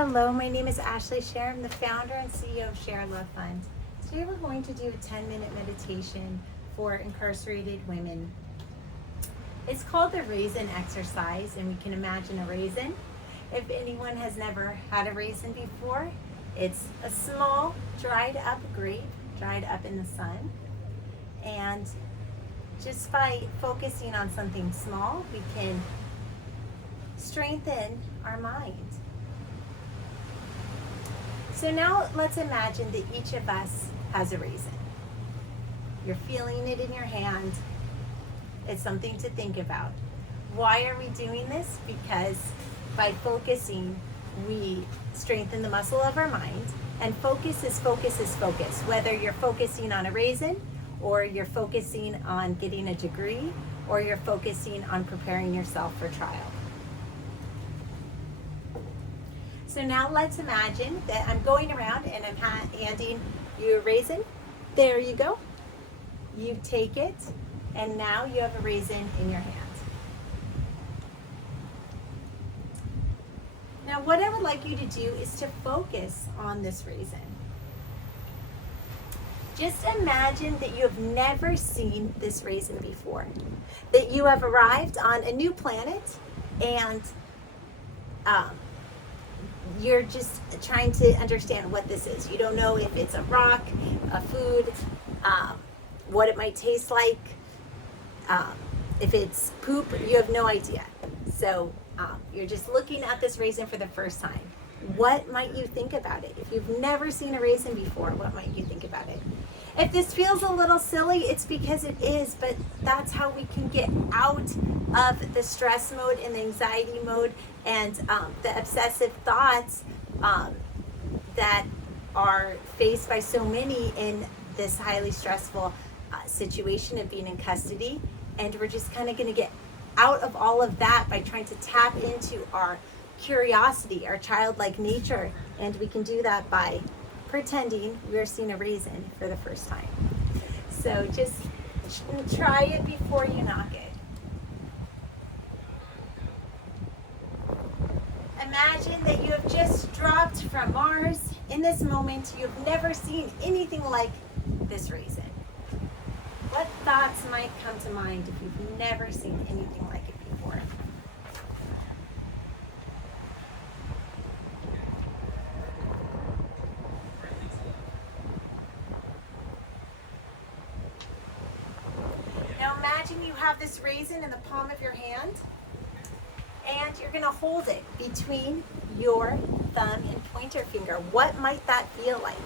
Hello, my name is Ashley Scher. I'm the founder and CEO of Share Love Fund. Today we're going to do a 10-minute meditation for incarcerated women. It's called the Raisin exercise, and we can imagine a raisin. If anyone has never had a raisin before, it's a small, dried up grape, dried up in the sun. And just by focusing on something small, we can strengthen our mind. So now let's imagine that each of us has a raisin. You're feeling it in your hand. It's something to think about. Why are we doing this? Because by focusing, we strengthen the muscle of our mind. And focus is focus is focus. Whether you're focusing on a raisin, or you're focusing on getting a degree, or you're focusing on preparing yourself for trial. So now let's imagine that I'm going around and I'm handing you a raisin. There you go. You take it, and now you have a raisin in your hand. Now what I would like you to do is to focus on this raisin. Just imagine that you have never seen this raisin before. That you have arrived on a new planet and you're just trying to understand what this is. You don't know if it's a rock, a food, what it might taste like. If it's poop, you have no idea. So you're just looking at this raisin for the first time. What might you think about it? If you've never seen a raisin before, what might you think about it? If this feels a little silly, it's because it is, but that's how we can get out of the stress mode and the anxiety mode and the obsessive thoughts that are faced by so many in this highly stressful situation of being in custody. And we're just kind of going to get out of all of that by trying to tap into our curiosity, our childlike nature. And we can do that by pretending we're seeing a raisin for the first time. So just try it before you knock it. Imagine that you have just dropped from Mars. In this moment, you've never seen anything like this raisin. What thoughts might come to mind if you've never seen anything like it before? Now imagine you have this raisin in the palm of your hand, and you're going to hold it between your thumb and pointer finger. What might that feel like?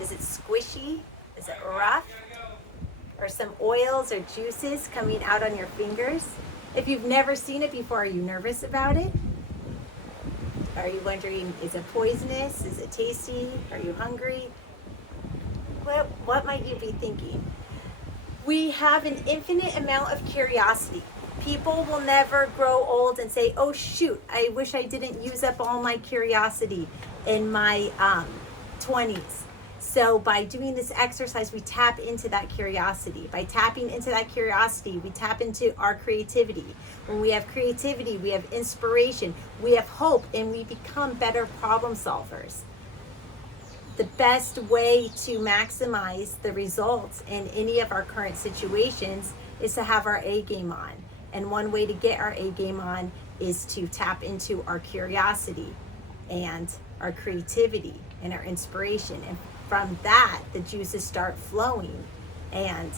Is it squishy? Is it rough? Or some oils or juices coming out on your fingers? If you've never seen it before, are you nervous about it? Are you wondering, is it poisonous? Is it tasty? Are you hungry? What might you be thinking? We have an infinite amount of curiosity. People will never grow old and say, oh shoot, I wish I didn't use up all my curiosity in my 20s. So by doing this exercise, we tap into that curiosity. By tapping into that curiosity, we tap into our creativity. When we have creativity, we have inspiration, we have hope, and we become better problem solvers. The best way to maximize the results in any of our current situations is to have our A game on. And one way to get our A game on is to tap into our curiosity and our creativity and our inspiration. And from that, the juices start flowing. And,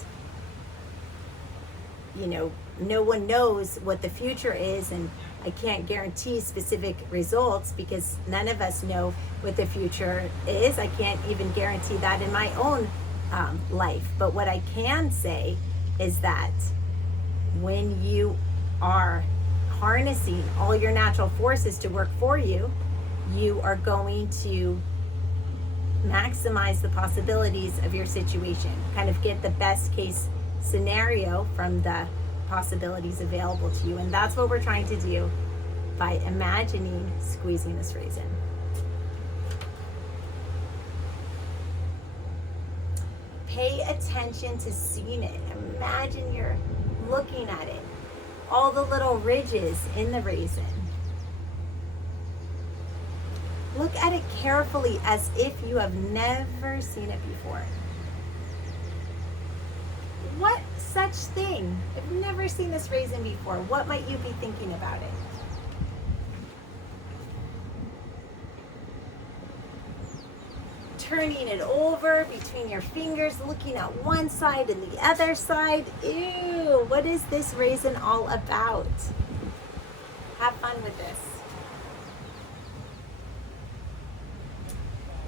you know, no one knows what the future is, and I can't guarantee specific results because none of us know what the future is. I can't even guarantee that in my own life. But what I can say is that when you are harnessing all your natural forces to work for you, you are going to maximize the possibilities of your situation, kind of get the best case scenario from the possibilities available to you. And that's what we're trying to do by imagining squeezing this raisin. Pay attention to seeing it. Imagine you're looking at it. All the little ridges in the raisin. Look at it carefully as if you have never seen it before. What such thing? I've never seen this raisin before. What might you be thinking about it? Turning it over between your fingers, looking at one side and the other side. Ew, what is this raisin all about? Have fun with this.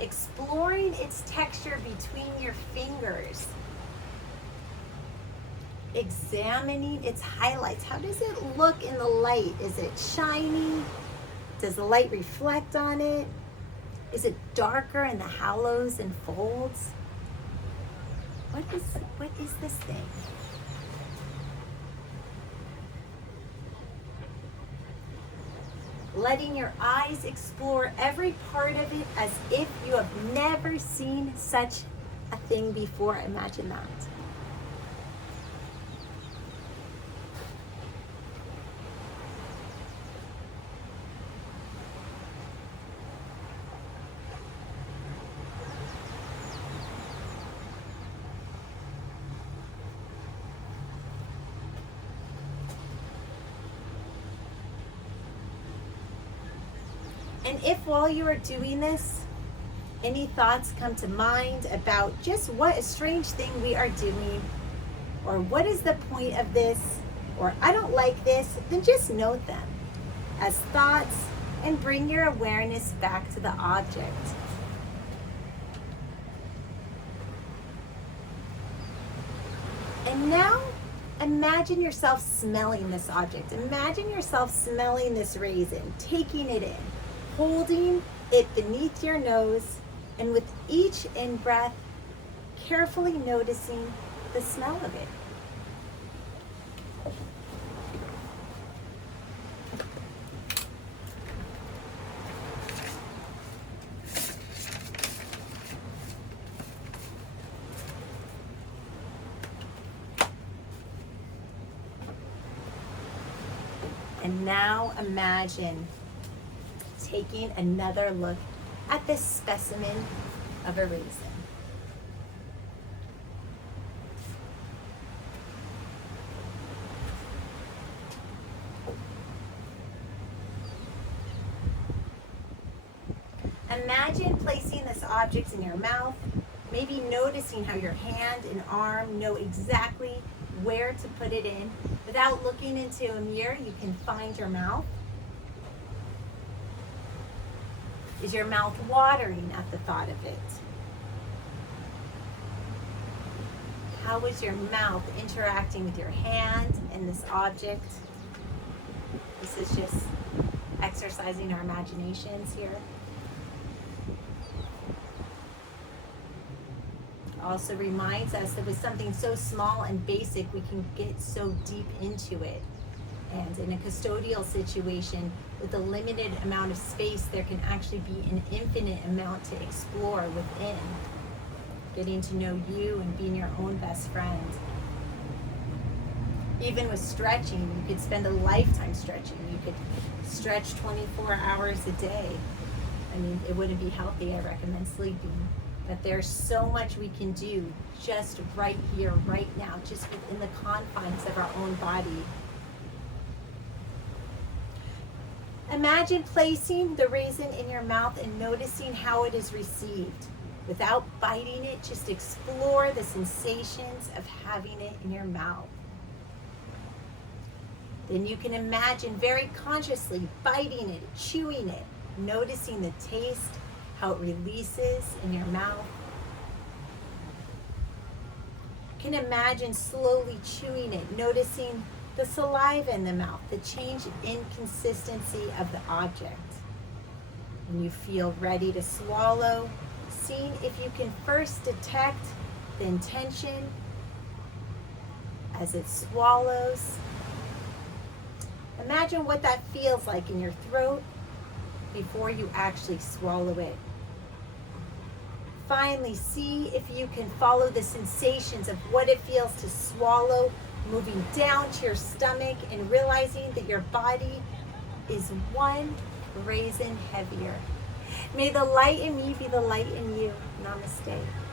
Exploring its texture between your fingers. Examining its highlights. How does it look in the light? Is it shiny? Does the light reflect on it? Is it darker in the hollows and folds? What is this thing? Letting your eyes explore every part of it as if you have never seen such a thing before. Imagine that. And if while you are doing this, any thoughts come to mind about just what a strange thing we are doing, or what is the point of this, or I don't like this, then just note them as thoughts and bring your awareness back to the object. And now imagine yourself smelling this object. Imagine yourself smelling this raisin, taking it in, holding it beneath your nose, and with each in-breath, carefully noticing the smell of it. And now imagine taking another look at this specimen of a raisin. Imagine placing this object in your mouth, maybe noticing how your hand and arm know exactly where to put it in. Without looking into a mirror, you can find your mouth. Is your mouth watering at the thought of it? How is your mouth interacting with your hand and this object? This is just exercising our imaginations here. Also reminds us that with something so small and basic, we can get so deep into it. And in a custodial situation, with a limited amount of space, there can actually be an infinite amount to explore within. Getting to know you and being your own best friend. Even with stretching, you could spend a lifetime stretching. You could stretch 24 hours a day. I mean, it wouldn't be healthy. I recommend sleeping. But there's so much we can do just right here, right now, just within the confines of our own body. Imagine placing the raisin in your mouth and noticing how it is received. Without biting it, just explore the sensations of having it in your mouth. Then you can imagine very consciously biting it, chewing it, noticing the taste, how it releases in your mouth. You can imagine slowly chewing it, noticing the saliva in the mouth, the change in consistency of the object. When you feel ready to swallow, seeing if you can first detect the intention as it swallows. Imagine what that feels like in your throat before you actually swallow it. Finally, see if you can follow the sensations of what it feels to swallow, moving down to your stomach and realizing that your body is one raisin heavier. May the light in me be the light in you. Namaste.